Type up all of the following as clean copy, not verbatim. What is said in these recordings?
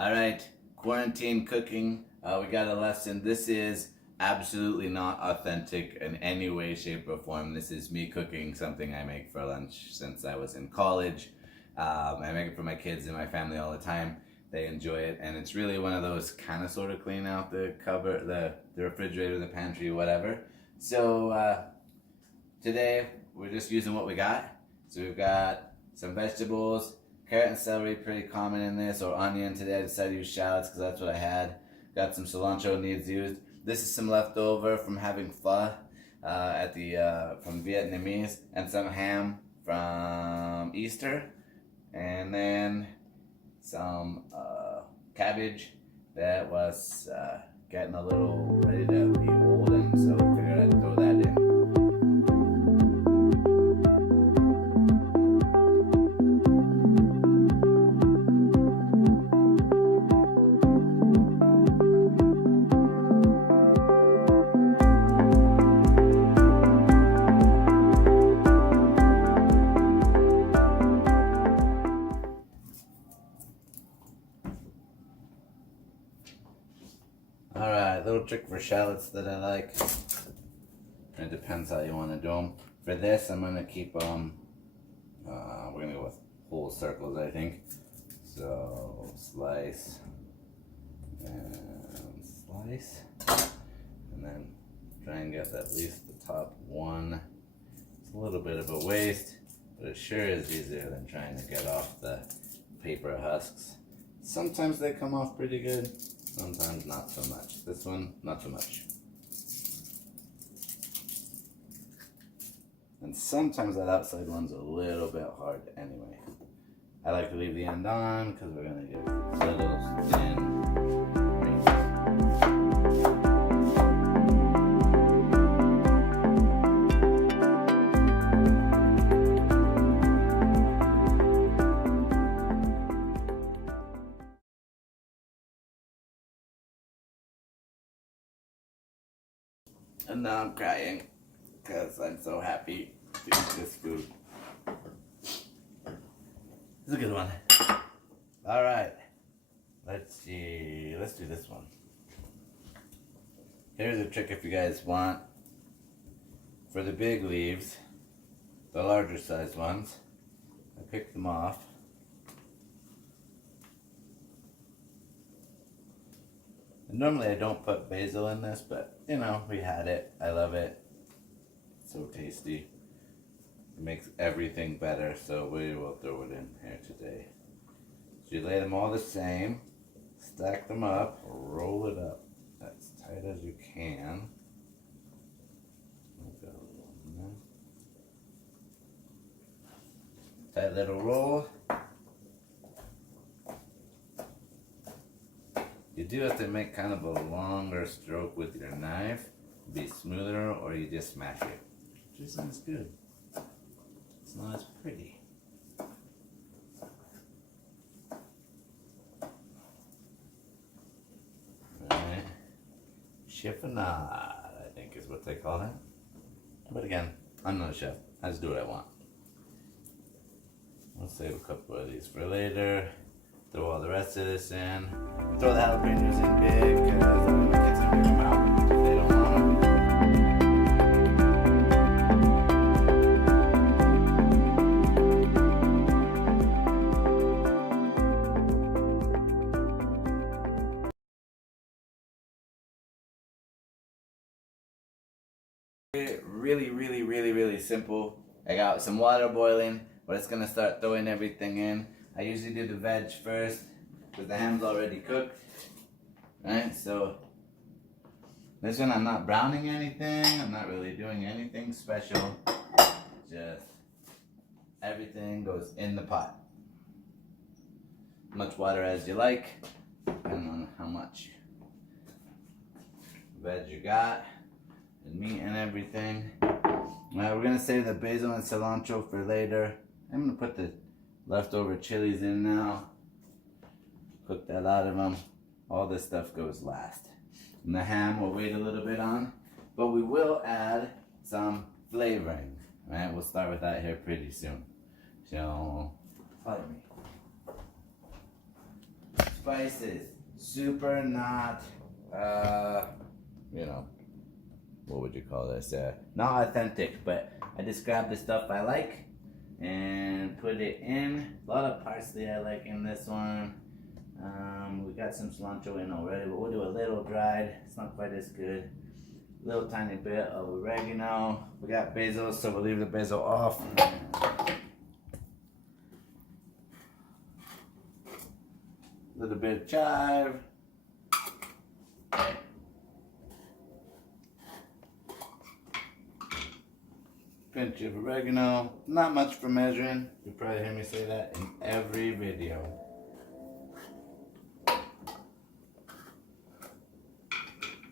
All right, quarantine cooking. We got a lesson. This is absolutely not authentic in any way, shape, or form. This is me cooking something I make for lunch since I was in college. I make it for my kids and my family all the time. They enjoy it, and it's really one of those kind of sort of clean out the cupboard, the refrigerator, the pantry, whatever. So today we're just using what we got. So we've got some vegetables. Carrot and celery, pretty common in this, or onion. Today I decided to use shallots because that's what I had. Got some cilantro needs used. This is some leftover from having pho from Vietnamese, and some ham from Easter, and then some cabbage that was getting a little ready to be golden, so figured I'd throw that in. Alright, little trick for shallots that I like. It depends how you want to do them. For this, I'm going to keep them, we're going to go with whole circles, I think. So, slice, and slice, and then try and get at least the top one. It's a little bit of a waste, but it sure is easier than trying to get off the paper husks. Sometimes they come off pretty good. Sometimes not so much. This one, not so much. And sometimes that outside one's a little bit hard anyway. I like to leave the end on because we're going to get little thin. And now I'm crying because I'm so happy to eat this food. It's a good one. Alright, let's see. Let's do this one. Here's a trick if you guys want. For the big leaves, the larger size ones, I pick them off. And normally I don't put basil in this, but you know, we had it. I love it. It's so tasty. It makes everything better, so we will throw it in here today. So you lay them all the same, stack them up, roll it up as tight as you can. Tight little roll. You do have to make kind of a longer stroke with your knife to be smoother, or you just smash it. Which isn't as good. It's not as pretty. Alright. Chiffonade, I think is what they call it. But again, I'm not a chef. I just do what I want. I'll save a couple of these for later. Throw all the rest of this in. Throw the jalapenos in big because my kids can pick them out if they don't want them. Really simple. I got some water boiling, but it's gonna start throwing everything in. I usually do the veg first because the ham's already cooked, right? So this one I'm not browning anything. I'm not really doing anything special. Just everything goes in the pot. Much water as you like, depending on how much veg you got, and meat and everything. Now we're gonna save the basil and cilantro for later. I'm gonna put the leftover chilies in now. Cook that out of them. All this stuff goes last. And the ham we'll wait a little bit on, but we will add some flavoring. Right? We'll start with that here pretty soon. So follow me. spices. Super not, you know, what would you call this? Not authentic, but I just grabbed the stuff I like and put it in. A lot of parsley I like in this one. We got some cilantro in already, but we'll do a little dried. It's not quite as good. A little tiny bit of oregano. We got basil, so we'll leave the basil off. A little bit of chive. Pinch of oregano. Not much for measuring. You probably hear me say that in every video.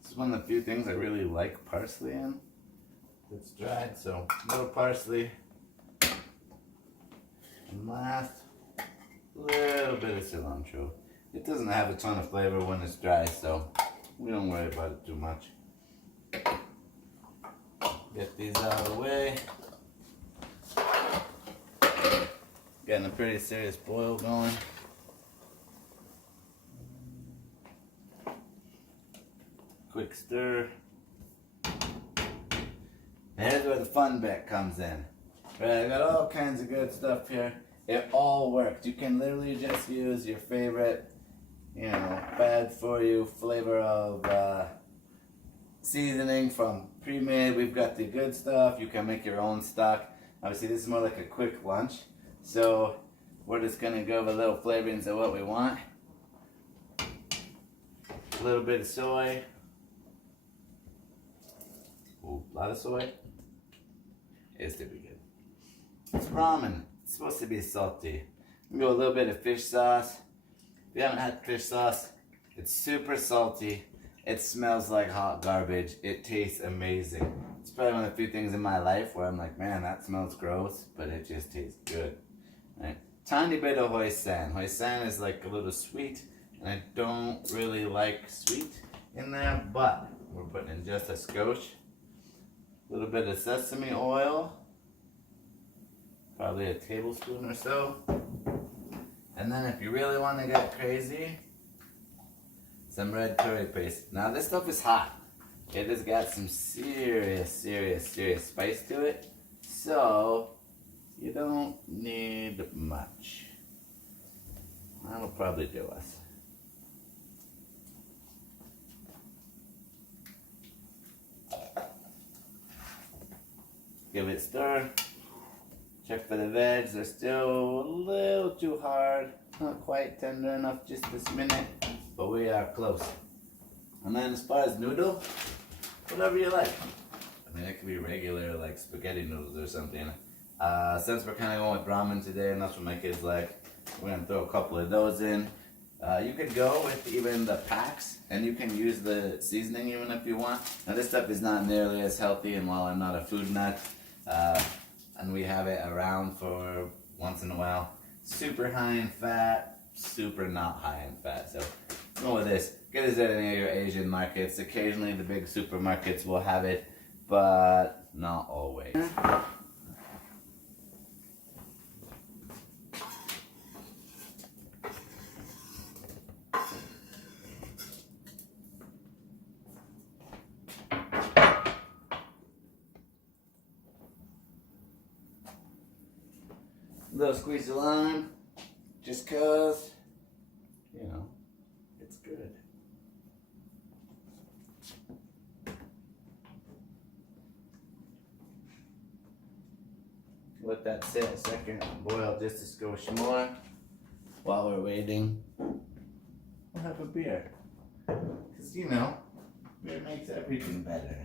This is one of the few things I really like parsley in. It's dried, so a little parsley. And last, a little bit of cilantro. It doesn't have a ton of flavor when it's dry, so we don't worry about it too much. Get these out of the way. Getting a pretty serious boil going. Quick stir. And here's where the fun bit comes in. Right, I got all kinds of good stuff here. It all works. You can literally just use your favorite, you know, bad for you flavor of seasoning from pre-made. We've got the good stuff. You can make your own stock. Obviously this is more like a quick lunch, so we're just gonna go with a little flavorings of what we want. A little bit of soy. Ooh, a lot of soy. It's to be good. It's ramen. It's supposed to be salty. We go a little bit of fish sauce. If you haven't had fish sauce, it's super salty. It smells like hot garbage. It tastes amazing. It's probably one of the few things in my life where I'm like, man, that smells gross, but it just tastes good. Right? Tiny bit of hoisin. Hoisin is like a little sweet, and I don't really like sweet in there, but we're putting in just a skosh. A little bit of sesame oil, probably a tablespoon or so. And then if you really want to get crazy, some red curry paste. Now this stuff is hot. It has got some serious spice to it. So you don't need much. That'll probably do us. Give it a stir. Check for the veg. They're still a little too hard. Not quite tender enough just this minute, but we are close. And then as far as noodle, whatever you like. I mean, it could be regular like spaghetti noodles or something. Since we're kind of going with ramen today, and that's what my kids like, we're going to throw a couple of those in. You could go with even the packs, and you can use the seasoning even if you want. Now this stuff is not nearly as healthy, and while I'm not a food nut, and we have it around for once in a while, super high in fat, super not high in fat. So go with this. Get this at any of your Asian markets. Occasionally the big supermarkets will have it, but not always. A little squeeze of lime, just cause, you know, it's good. Let that sit a second, boil just a skosh more. While we're waiting, we'll have a beer. Cause you know, beer makes everything better.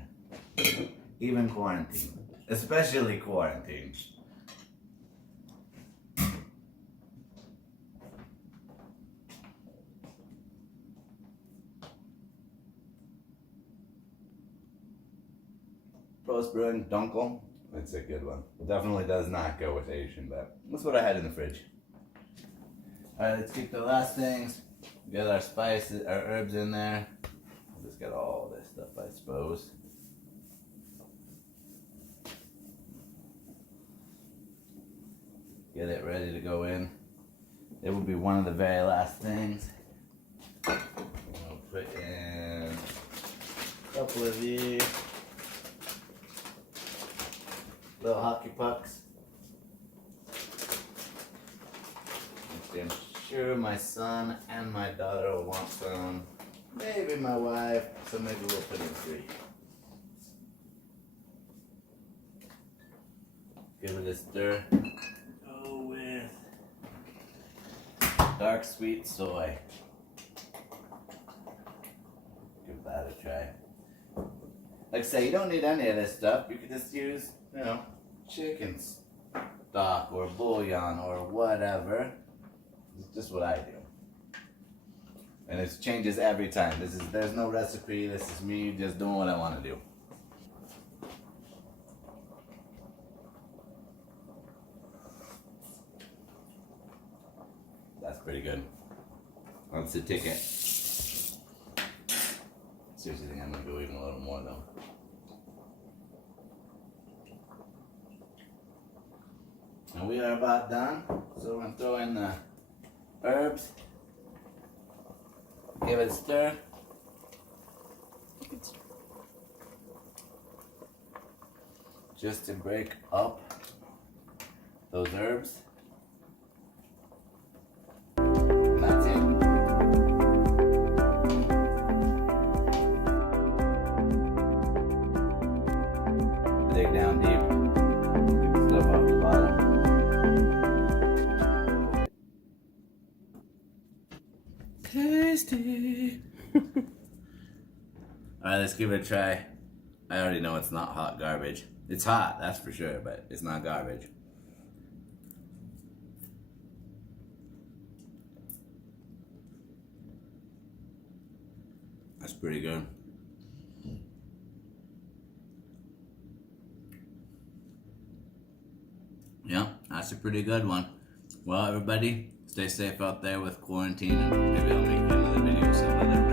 Even quarantine, especially quarantine. Post brewing dunkel. It's a good one. It definitely does not go with Asian, but that's what I had in the fridge. Alright, let's keep the last things. Get our spices, our herbs in there. I'll just get all this stuff, I suppose. Get it ready to go in. It will be one of the very last things. couple of these little hockey pucks. I'm sure my son and my daughter will want some. Maybe my wife, so maybe we'll put in 3. Give it a stir. Go with dark sweet soy. Give that a try. Like I say, you don't need any of this stuff. You could just use, chicken stock or bouillon or whatever. It's just what I do. And it changes every time. There's no recipe. This is me just doing what I want to do. That's pretty good. That's the ticket. Seriously, I think I'm gonna go even a little more though. And we are about done. So we're gonna throw in the herbs. Give it a stir. Just to break up those herbs. And that's it. Dig down deep. Stuff off the bottom. Tasty. Alright, let's give it a try. I already know it's not hot garbage. It's hot, that's for sure, but it's not garbage. That's pretty good. Yeah, that's a pretty good one. Well, everybody, stay safe out there with quarantine, and maybe I'll make another video some other